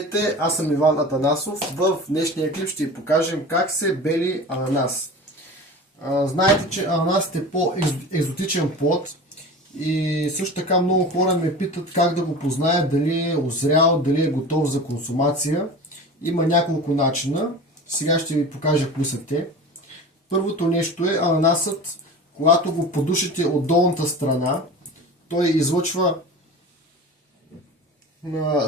Здравейте, аз съм Иван Атанасов. В днешния клип ще ви покажем как се бели ананас. Знаете, че ананасът е по-екзотичен плод и също така много хора ме питат как да го познаят, дали е озрял, дали е готов за консумация. Има няколко начина. Сега ще ви покажа кои са те. Първото нещо е ананасът, когато го подушите от долната страна, той излъчва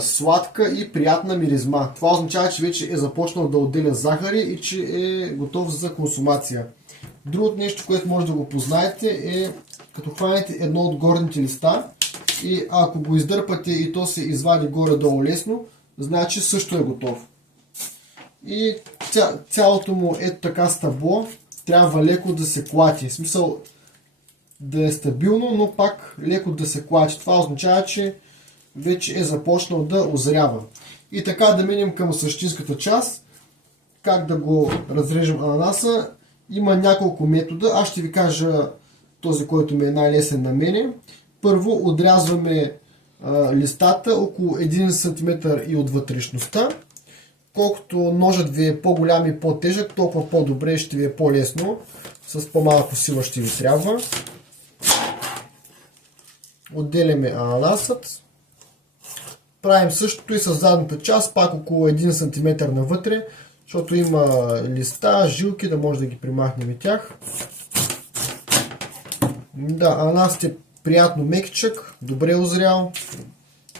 сладка и приятна миризма. Това означава, че вече е започнал да отделя захари и че е готов за консумация. Другото нещо, което може да го познаете е като хванете едно от горните листа и ако го издърпате и то се извади горе-долу лесно, значи също е готов. И цялото му ето така стъбло трябва леко да се клати. В смисъл да е стабилно, но пак леко да се клати. Това означава, че вече е започнал да озрява. И така да минем към същинската част. Как да го разрежем ананаса. Има няколко метода. Аз ще ви кажа този, който ми е най-лесен на мене. Първо отрязваме листата около 1 см и от вътрешността. Колкото ножът ви е по-голям и по-тежък, толкова по-добре ще ви е по-лесно. С по-малко сила ще ви трябва. Отделяме ананасът. Правим същото и с задната част, пак около 1 см навътре, защото има листа, жилки, да може да ги примахнем и тях. Да, ананасът е приятно мекичък, добре озрял,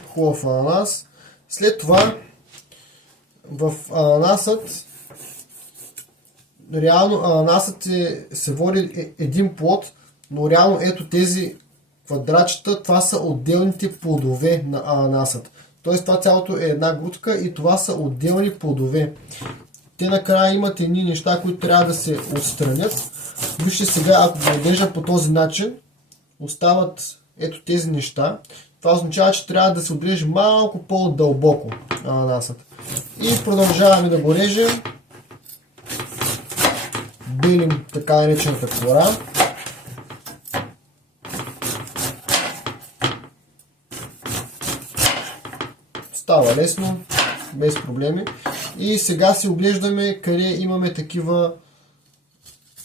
хубав ананас. След това в ананасът, реално ананасът се води един плод, но реално ето тези квадратчета, това са отделните плодове на ананасът. Тоест това цялото е една грудка и това са отделни плодове. Те накрая имат едни неща, които трябва да се отстранят. Вижте сега, ако го отрежа по този начин, остават ето тези неща. Това означава, че трябва да се отреже малко по-дълбоко ананасът. И продължаваме да го режем. Белим така наречената кора. Става лесно, без проблеми. И сега си оглеждаме къде имаме такива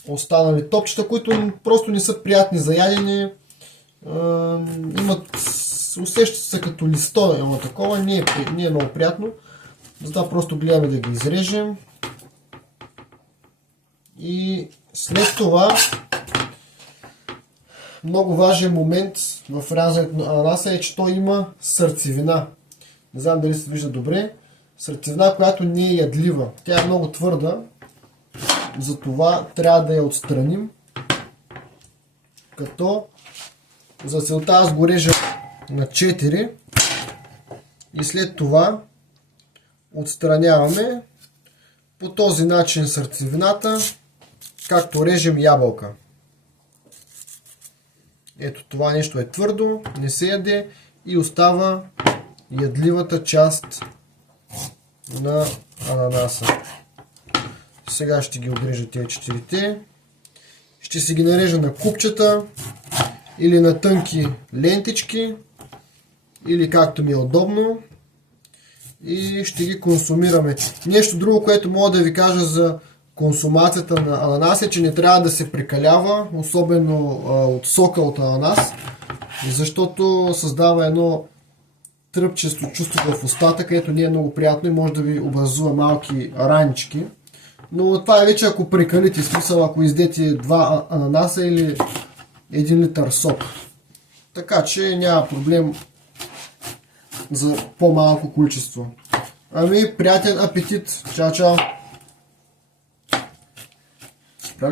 останали топчета, които просто не са приятни за ядене. Усещат се като листо, едно такова, не е много приятно. Затова просто гледаме да ги изрежем. И след това много важен момент в рязането на ананаса е, че той има сърцевина. Не знам дали се вижда добре. Сърцевина, която не е ядлива. Тя е много твърда. Затова трябва да я отстраним. Като за целта аз го режа на 4. И след това отстраняваме по този начин сърцевината, както режем ябълка. Ето това нещо е твърдо, не се яде и остава ядливата част на ананаса. Сега ще ги отрежа тези 4-те. Ще си ги нарежа на купчета или на тънки лентички или както ми е удобно. И ще ги консумираме. Нещо друго, което мога да ви кажа за консумацията на ананас е, че не трябва да се прекалява, особено от сока от ананас, защото създава едно тръпчесто чувство в устата, където не е много приятно и може да ви образува малки ранички. Но това е вече ако прекалите, смисъл ако издете 2 ананаса или 1 литър сок. Така че няма проблем за по-малко количество. Ами, приятен апетит! Чао, чао!